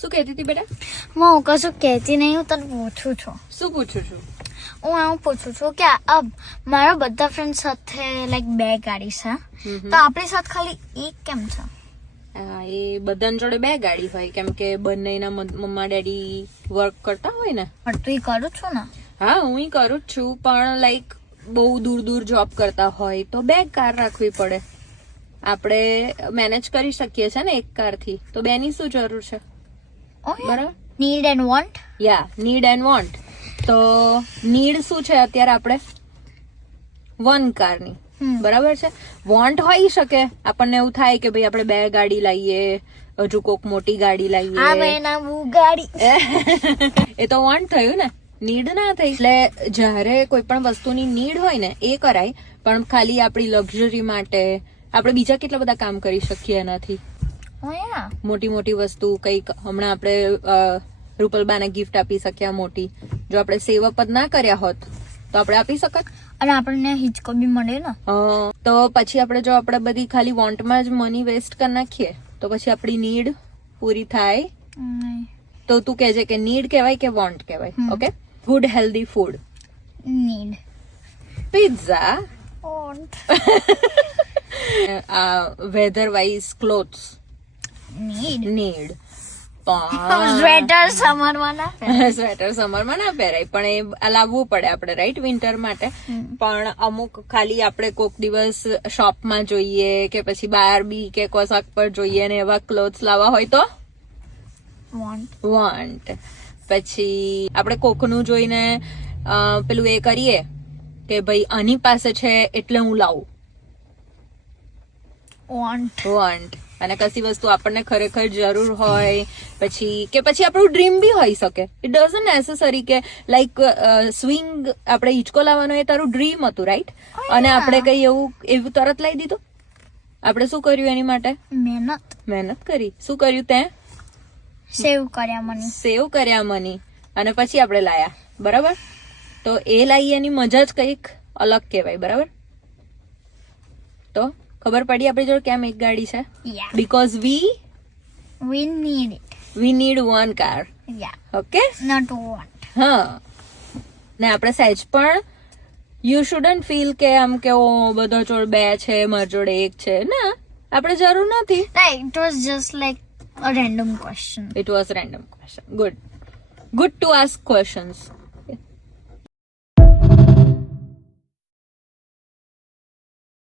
શું કહેતી હતી બેટા? હું કશું કહેતી નહીં, હું તને પૂછું છું. શું પૂછું છું? હું એવું પૂછું છું કે મારા બધા ફ્રેન્ડ સાથે લાઈક 2 ગાડી છે, તો આપણી સાથે ખાલી એક કેમ છે? એ બધાની જોડે 2 ગાડી હોય કેમ કે બંનેના મમ્મા ડેડી વર્ક કરતા હોય ને. પણ તું કરું છું ને? હા, હું કરું જ છું, પણ લાઈક બહુ દૂર દૂર જોબ કરતા હોય તો 2 કાર રાખવી પડે. આપણે મેનેજ કરી શકીએ છે ને એક કાર થી, તો 2 ની શું જરૂર છે? બરાબર. Need and want. Yeah, need and want. તો નીડ શું છે અત્યારે આપણે 1 કારની, બરાબર છે. વોન્ટ હોઈ શકે, આપણને એવું થાય કે ભાઈ આપણે 2 ગાડી લાવીએ, હજુ કોક મોટી ગાડી લાવીએ. એ તો વોન્ટ થયું ને, નીડ ના થઈ. એટલે જયારે કોઈ પણ વસ્તુની નીડ હોય ને એ કરાય, પણ ખાલી આપણી લક્ઝરી માટે આપણે બીજા કેટલા બધા કામ કરી શકીએ એનાથી. મોટી મોટી વસ્તુ કઈક હમણાં આપણે રૂપલબાને ગિફ્ટ આપી શક્યા મોટી, જો આપણે સેવ અપ જ ના કર્યા હોત તો આપણે આપી શકત. અને આપણને હિચકો બી મળે ને. તો પછી આપણે જો આપણે બધી ખાલી વોન્ટમાં જ મની વેસ્ટ કરી નાખીએ તો પછી આપણી નીડ પૂરી થાય. તો તું કહેજે કે નીડ કહેવાય કે વોન્ટ કહેવાય? Okay. Good healthy food. Need. Pizza. Want. Weather wise clothes. Need. પણ સ્વેટર સમરમાં ના સ્વેટર સમરમાં ના પહેરાય, પણ એ લાવવું પડે આપણે, રાઈટ, વિન્ટર માટે. પણ અમુક ખાલી આપણે કોક દિવસ શોપમાં જોઈએ કે પછી બહાર બી કે કોસાક પર જોઈએ ને એવા ક્લોથ્સ લાવવા હોય તો વોન્ટ. પછી આપણે કોકનું જોઈને પેલું એ કરીએ કે ભાઈ આની પાસે છે એટલે હું લાવું. વોન્ટ. અને કશી વસ્તુ આપણને ખરેખર જરૂર હોય પછી આપણું ડ્રીમ બી હોઈ શકે. ઇટ ડઝન્ટ નેસેસરી કે લાઈક સ્વિંગ આપણે હિંચકો લાવવાનો એ તારું ડ્રીમ હતું, રાઈટ? અને આપણે કઈ એવું તરત લાવી દીધું. આપણે શું કર્યું એની માટે? મહેનત કરી. શું કર્યું તે? સેવ કર્યા મની. અને પછી આપણે લાયા, બરાબર? તો એ લાવી એની મજા જ કઈક અલગ કહેવાય, બરાબર? તો ખબર પડી આપણી જોડે કેમ એક ગાડી છે? Because we need 1 car. Okay, not want. હા. ને આપણે સહેજ પણ યુ શુડન્ટ ફીલ કે આમ કે બધા જોડે 2 છે, મારી જોડે 1 છે. ના, આપણે જરૂર નથી. It was just like a random question. It was random question. Good to ask questions.